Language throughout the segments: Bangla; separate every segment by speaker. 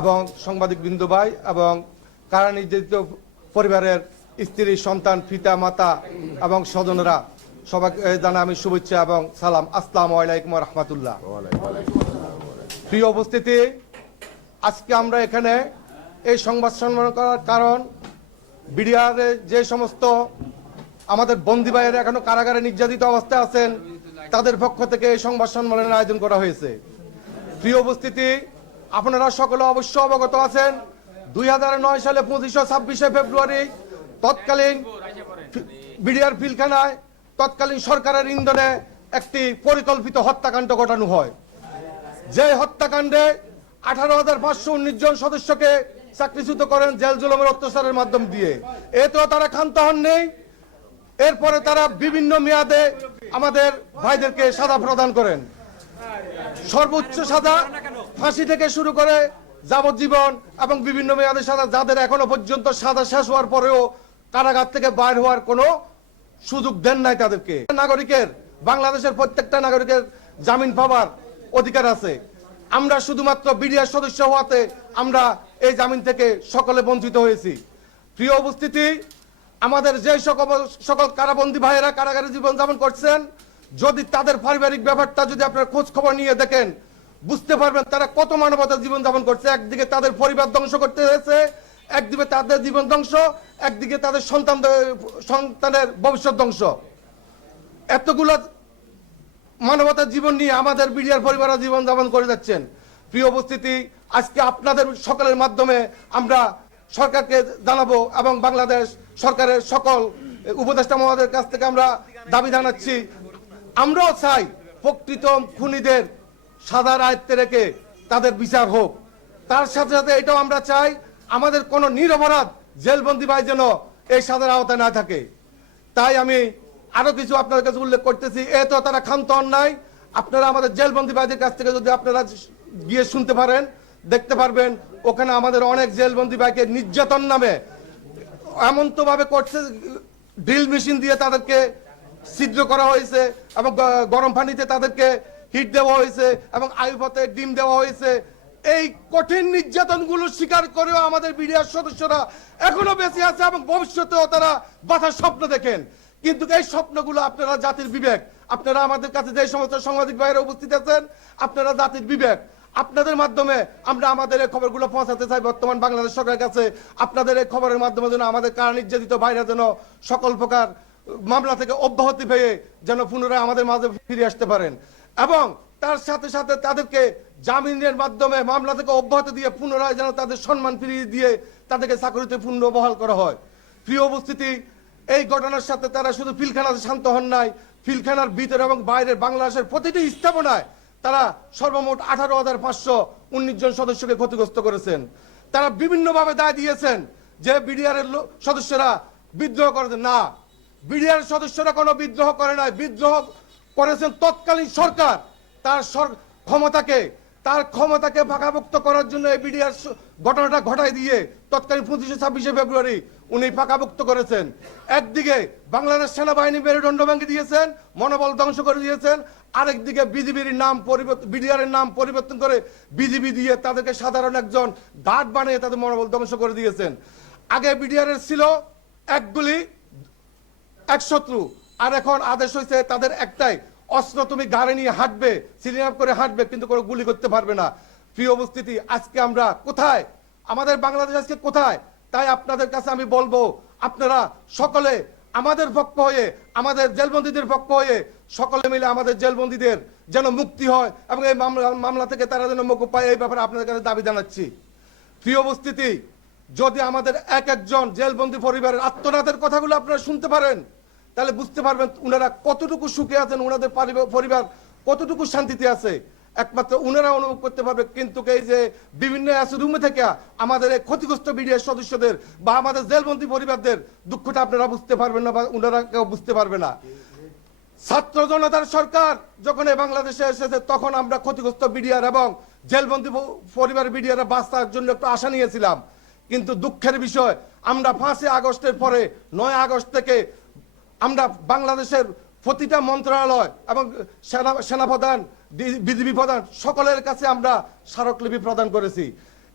Speaker 1: এবং সাংবাদিক বিন্দু ভাই এবং কারা নির্যাতিত পরিবারের স্ত্রী, সন্তান, পিতা, মাতা এবং স্বজনরা, সবাইকে জানা আমি শুভেচ্ছা এবং সালাম। আসসালামু আলাইকুম রহমতুল্লাহ। প্রিয় উপস্থিতি, আজকে আমরা এখানে এই সংবাদ সম্মেলন করার কারণ বিডিআরে যে সমস্ত আমাদের বন্দি ভাইয়েরা এখনও কারাগারে নির্যাতিত অবস্থায় আছেন, তাদের পক্ষ থেকে এই সংবাদ সম্মেলনের আয়োজন করা হয়েছে। প্রিয় উপস্থিতি আপনারা সকলে অবশ্য অবগত আছেন, দুই হাজার নয় সালে পঁচিশশো ছাব্বিশে ফেব্রুয়ারি, তৎকালীন বিডিআর পিলখানায় তৎকালীন সরকারের ইন্ধনে একটি পরিকল্পিত হত্যাকাণ্ড ঘটানো হয়। যে হত্যাকাণ্ডে আঠারো হাজার পাঁচশো উনিশ জন সদস্যকে চাকরিচ্যুত করেন জেল জুলমের অত্যাচারের মাধ্যম দিয়ে। এতেও তারা ক্ষান্ত হননি। এরপরে তারা বিভিন্ন মেয়াদে আমাদের ভাইদেরকে সাজা প্রদান করেন। সর্বোচ্চ সাজা ফাঁসি থেকে শুরু করে যাবজ্জীবন এবং বিভিন্ন মেয়াদে সাজা যাদের এখনও পর্যন্ত সাজা শেষ হওয়ার পরেও কারাগার থেকে বাইর হওয়ার কোনো সুযোগ দেন নাই তাদেরকে। নাগরিকের, বাংলাদেশের প্রত্যেকটা নাগরিকের জামিন পাওয়ার অধিকার আছে। আমরা শুধুমাত্র বিডিআর সদস্য হওয়াতে আমরা এই জামিন থেকে সকলে বঞ্চিত হয়েছি। প্রিয় উপস্থিতি, আমাদের যে সকল সকল কারাবন্দী ভাইয়েরা কারাগারে জীবন যাপন করছেন, যদি তাদের পারিবারিক ব্যাপারটা যদি আপনার খোঁজ খবর নিয়ে দেখেন বুঝতে পারবেন তারা কত মানবতার জীবন যাপন করছে। একদিকে তাদের পরিবার ধ্বংস করতে হয়েছে, একদিকে তাদের জীবন ধ্বংস, একদিকে তাদের সন্তান সন্তানের ভবিষ্যৎ ধ্বংস। এতগুলো মানবতার জীবন নিয়ে আমাদের বিডিআর পরিবারের জীবন যাপন করে যাচ্ছেন। প্রিয় উপস্থিতি, আজকে আপনাদের সকলের মাধ্যমে আমরা সরকারকে জানাব এবং বাংলাদেশ সরকারের সকল উপদেষ্টা মহাদের কাছ থেকে আমরা দাবি জানাচ্ছি। আমরাও চাই প্রকৃত খুনিদের সাদা আয়ত্তে রেখে তাদের বিচার হোক। তার সাথে সাথে এটাও আমরা চাই, আমাদের কোনো নিরপরাধ জেলবন্দি ভাই যেন এই সাদার আওতায় না থাকে। তাই আমি আরও কিছু আপনার কাছে উল্লেখ করতেছি। এ তো তারা ক্ষান্ত অন্যায়। আপনারা আমাদের জেলবন্দি ভাইদের কাছ থেকে যদি আপনারা গিয়ে শুনতে পারেন, দেখতে পারবেন, ওখানে আমাদের অনেক জেলবন্দি ভাইকে নির্যাতন নামে এমন তো ভাবে করছে, ড্রিল মেশিন দিয়ে তাদেরকে ছিদ্র করা হয়েছে এবং গরম পানিতে তাদেরকে হিট দেওয়া হয়েছে এবং আয়ু পথে ডিম দেওয়া হয়েছে। এই কঠিন নির্যাতনগুলো স্বীকার করেও আমাদের বিডিআর সদস্যরা এখনও বেঁচে আছে এবং ভবিষ্যতেও তারা বাঁচার স্বপ্ন দেখেন। কিন্তু এই স্বপ্নগুলো আপনারা জাতির বিবেক। আপনারা আমাদের কাছে যে সমস্ত সাংবাদিক ভাইয়েরা উপস্থিত আছেন, আপনারা জাতির বিবেক। আপনাদের মাধ্যমে আমরা আমাদের এই খবরগুলো পৌঁছাতে চাই বর্তমান বাংলাদেশ সরকারের কাছে। আপনাদের এই খবরের মাধ্যমে যেন আমাদের কারা নির্যাতিত ভাইরা যেন সকল প্রকার মামলা থেকে অব্যাহতি পেয়ে যেন পুনরায় আমাদের মাঝে ফিরে আসতে পারেন। এবং তার সাথে সাথে তাদেরকে জামিনের মাধ্যমে মামলা থেকে অব্যাহতি দিয়ে পুনরায় যেন তাদের সম্মান ফিরিয়ে দিয়ে তাদেরকে চাকরিতে পূর্ণ বহাল করা হয়। প্রিয় উপস্থিতি, এই ঘটনার সাথে তারা শুধু ফিলখানাতে শান্ত হন নাই, ফিলখানার ভিতরে এবং বাইরের বাংলাদেশের প্রতিটি স্থাপনায় তারা সর্বমোট আঠারো হাজার পাঁচশো উনিশ জন সদস্যকে ক্ষতিগ্রস্ত করেছেন। তারা বিভিন্নভাবে দায় দিয়েছেন যে বিডিআর এর সদস্যরা বিদ্রোহ করেছেন না, বিডিআর সদস্যরা কোনো বিদ্রোহ করে নাই। বিদ্রোহ করেছেন তৎকালীন সরকার। তার ক্ষমতাকে তার ক্ষমতাকে ফাঁকাভুক্ত করার জন্য এই বিডিআর ঘটনাটা ঘটাই দিয়ে তৎকালীন পঁচিশে ছাব্বিশে ফেব্রুয়ারি উনি ফাঁকাভুক্ত করেছেন। একদিকে বাংলাদেশ সেনাবাহিনী মেরুদণ্ড ভেঙে দিয়েছেন, মনোবল ধ্বংস করে দিয়েছেন। আরেকদিকে বিজিবির নাম পরিবর্তন বিডিআর নাম পরিবর্তন করে বিজিবি দিয়ে তাদেরকে সাধারণ একজন গার্ড বানিয়ে তাদের মনোবল ধ্বংস করে দিয়েছেন। আগে বিডিআরের ছিল এক গুলি, এক শত্রু। আর এখন আদেশ হয়েছে তাদের একটাই, অস্ত্র তুমি গাড়ি নিয়ে হাঁটবে সিলিং করে হাঁটবে, কিন্তু কোনো গুলি করতে পারবে না। প্রিয় উপস্থিতি, আজকে আমরা কোথায়? আমাদের বাংলাদেশ আজকে কোথায়? তাই আপনাদের কাছে আমি বলব, আপনারা সকলে আমাদের পক্ষ হয়ে, আমাদের জেলবন্দীদের পক্ষ হয়ে, সকলে মিলে আমাদের জেলবন্দীদের যেন মুক্তি হয় এবং এই মামলা মামলা থেকে তারা যেন মুখ পায়, এই ব্যাপারে আপনাদের কাছে দাবি জানাচ্ছি। প্রিয় উপস্থিতি, যদি আমাদের এক একজন জেলবন্দি পরিবারের আত্মনাথের কথাগুলো আপনারা শুনতে পারেন তাহলে বুঝতে পারবেন ওনারা কতটুকু সুখে আছেন ওনাদের পরিবার কতটুকু শান্তিতে আছে? একমাত্র ওনারা অনুভব করতে পারবে, কিন্তু এই যে বিভিন্ন রুমে থেকে আমাদের এই ক্ষতিগ্রস্ত বিডিআর সদস্যদের বা আমাদের জেলবন্দি পরিবারদের দুঃখটা আপনারা বুঝতে পারবেন না বা ওনারা কেউ বুঝতে পারবে না। ছাত্র জনতার সরকার যখন এই বাংলাদেশে এসেছে, তখন আমরা ক্ষতিগ্রস্ত বিডিআর এবং জেলবন্দি পরিবার বিডিআর বাঁচার জন্য একটু আশা নিয়েছিলাম। কিন্তু দুঃখের বিষয়, আমরা পাঁচই আগস্টের পরে নয় আগস্ট থেকে আমরা বাংলাদেশের প্রতিটা মন্ত্রণালয় এবং সেনা, সেনাপ্রধান বিজিবি প্রধান, সকলের কাছে আমরা স্মারকলিপি প্রদান করেছি।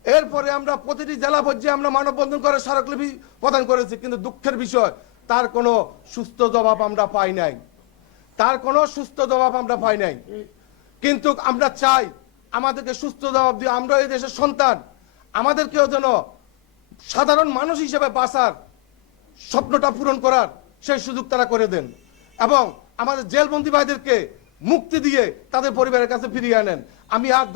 Speaker 1: এরপরে আমরা প্রতিটি জেলা পর্যায়ে আমরা মানববন্ধন করে স্মারকলিপি প্রদান করেছি, কিন্তু দুঃখের বিষয়, তার কোনো সুস্থ জবাব আমরা পাই নাই। তার কোনো সুস্থ জবাব আমরা পাই নাই। কিন্তু আমরা চাই আমাদেরকে সুস্থ জবাব দিয়ে আমরা এই দেশের সন্তান। আমাদেরকেও যেন সাধারণ মানুষ হিসেবে বাঁচার স্বপ্নটা পূরণ করার সেই সুযোগ তারা করে দেন। এবং আমাদের জেলবন্দি ভাইদেরকে মুক্তি দিয়ে তাদের পরিবারের কাছে ফিরিয়ে আনেন। আমি আর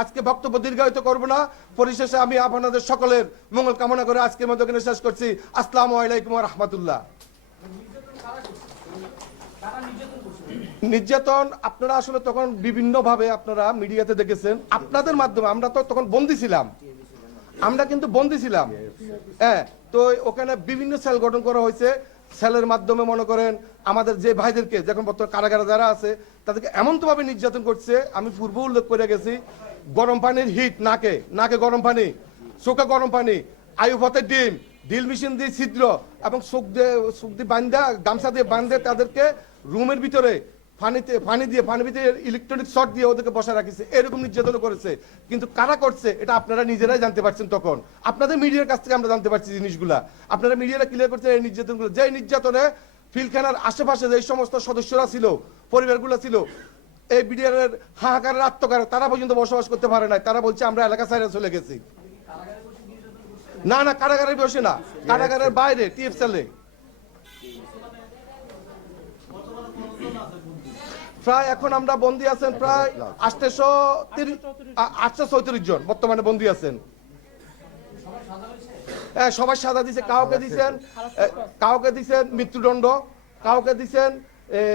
Speaker 1: আজকে বক্তব্য দীর্ঘায়িত করব না। পরিশেষে আমি আপনাদের সকলের মঙ্গল কামনা করে আজকের মতো এখানে শেষ করছি। আসসালামু আলাইকুম রহমতুল্লাহ। নির্যাতন, আপনারা আসলে তখন বিভিন্ন ভাবে আপনারা মিডিয়াতে দেখেছেন। আপনাদের মাধ্যমে আমরা তো তখন বন্দি ছিলাম। আমরা কিন্তু বন্দি ছিলাম। হ্যাঁ তো ওখানে বিভিন্ন সেল গঠন করা হয়েছে। সেলের মাধ্যমে মনে করেন আমাদের যে ভাইদেরকে যখন বর্তমানে কারাগারে যারা আছে, তাদেরকে এমনভাবে নির্যাতন করছে, আমি পূর্ব উল্লেখ করে গেছি, গরম পানির হিট নাকে নাকে গরম পানি, চোখে গরম পানি আয়ু পথের ডিম ডিল মেশিন দিয়ে ছিদ্র এবং সুখ দিয়ে সুখ দিয়ে বান্ধা, গামছা দিয়ে বান্ধে তাদেরকে রুমের ভিতরে পানিতে, পানি দিয়ে, পানির ভিতরে ইলেকট্রনিক শর্ট দিয়ে ওদেরকে বসা রাখিছে। এরকম নির্যাতন করেছে। কিন্তু কারা করছে, এটা আপনারা নিজেরাই জানতে পারছেন তখন। আপনাদের মিডিয়ার কাছ থেকে আমরা জানতে পারছি জিনিসগুলা। আপনারা মিডিয়ারা ক্লিয়ার করছেন এই নির্যাতনগুলো। যে নির্যাতনে ফিলখানার আশেপাশে যে সমস্ত সদস্যরা ছিল, পরিবারগুলো ছিল, এই বিডিআর হাহাকারের আত্মকার, তারা পর্যন্ত বসবাস করতে পারে নাই। তারা বলছে, আমরা এলাকা সাইডে চলে গেছি। না না, কারাগারে বসে না। কারাগারের বাইরে, টিএফ সেলে। প্রায় এখন আমরা বন্দি আছেন প্রায় আটশো আটশো চৌত্রিশ জন বর্তমানে বন্দি আছেন। হ্যাঁ সবাই সাদা দিছে, কাউকে দিছেন কাউকে দিছেন মৃত্যুদণ্ড, কাউকে দিছেন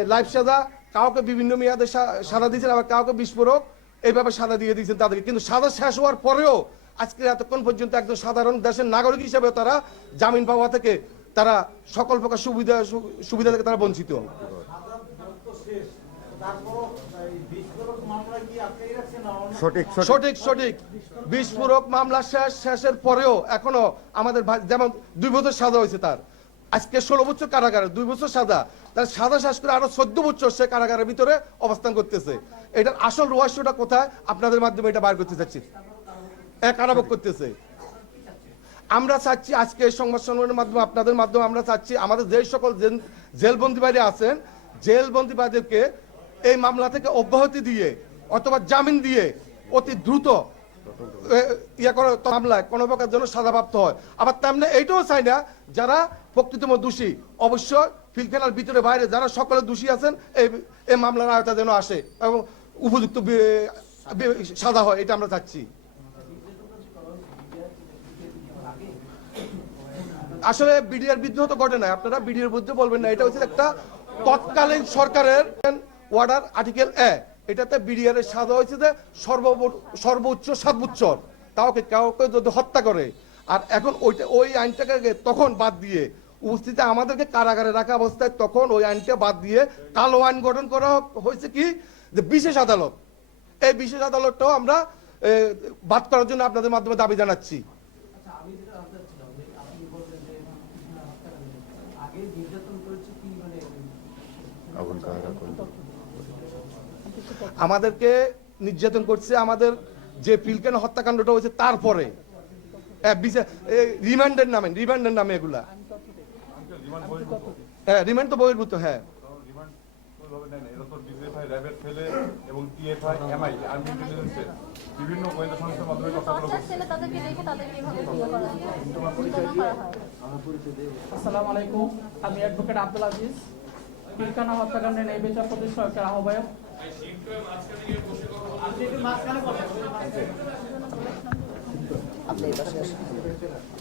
Speaker 1: লাইফ সাজা, কাউকে বিভিন্ন মেয়াদে সা- সাদা দিয়েছেন আবার কাউকে বিস্ফোরক, এইভাবে সাদা দিয়ে দিয়েছেন তাদেরকে। কিন্তু সাদা শেষ হওয়ার পরেও আজকে এতক্ষণ পর্যন্ত একজন সাধারণ দেশের নাগরিক হিসেবে তারা জামিন পাওয়া থেকে তারা সকল প্রকার সুবিধা সুবিধা থেকে তারা বঞ্চিত।
Speaker 2: সঠিক সঠিক।
Speaker 1: বিস্ফোরক মামলা শেষ, শেষের পরেও এখনও আমাদের যেমন দুই বছর সাজা হয়েছে তার। আজকে ষোলো বছর কারাগারে, দুই বছর সাজা। তার শেষ করে আরও চোদ্দ বছর সে কারাগারের ভিতরে অবস্থান করতেছে। এটার আসল রহস্যটা কোথায়? আপনাদের মাধ্যমে এটা বার করতে চাচ্ছি। কারাভোগ করতেছে। আমরা চাচ্ছি আজকে এই সংবাদ সম্মেলনের মাধ্যমে, আপনাদের মাধ্যমে আমরা চাচ্ছি আমাদের যে সকল জেল- জেলবন্দি বাইরে আছেন, জেলবন্দি বাইদেরকে এই মামলা থেকে অব্যাহতি দিয়ে অথবা জামিন দিয়ে অতি দ্রুত ইয়ে করে মামলায় কোনো প্রকার যেন সাজাপ্রাপ্ত হয়। আবার তেমনি এইটাও চাই না, যারা প্রকৃতম দোষী অবশ্যই ফিলখানার ভিতরে বাইরে যারা সকলে দোষী আছেন, এই এই মামলার আয়তা যেন আসে এবং উপযুক্ত সাজা হয়, এটা আমরা চাচ্ছি। আসলে বিডিআর বিদ্রোহ তো ঘটে না আপনারা বিডিআর বিরুদ্ধে বলবেন না, এটা হচ্ছে একটা তৎকালীন সরকারের ওয়ার্ডার আর্টিকেল এ এটাতে বিডিআর এর সাজা হয়েছে যে সর্ব- সর্বোচ্চ সাত বছর কাউকে কাউকে যদি হত্যা করে আর এখন ওইটা ওই আইনটাকে তখন বাদ দিয়ে উপস্থিতি আমাদেরকে কারাগারে রাখা অবস্থায় তখন ওই আইনটা বাদ দিয়ে কালো আইন গঠন করা হয়েছে কি? যে বিশেষ আদালত। এই বিশেষ আদালতটাও আমরা বাদ করার জন্য আপনাদের মাধ্যমে দাবি জানাচ্ছি।
Speaker 3: আচ্ছা আমি যেটা
Speaker 1: আমাদেরকে নির্যাতন করছে, আমাদের যে পিলকেন হত্যাকাণ্ডটা হয়েছে তারপরে। রিমান্ডের নামে রিমান্ডের নামে এগুলা। হ্যাঁ রিমান্ড তো বহির্ভূত হ্যাঁ।
Speaker 4: আমি অ্যাডভোকেট আব্দুল আজিজ। পিলকানা হত্যাকাণ্ডে নেই বিচার সরকার আহ্বায়ক।
Speaker 5: ক্লিয়ার করেন মৃত্যুদণ্ড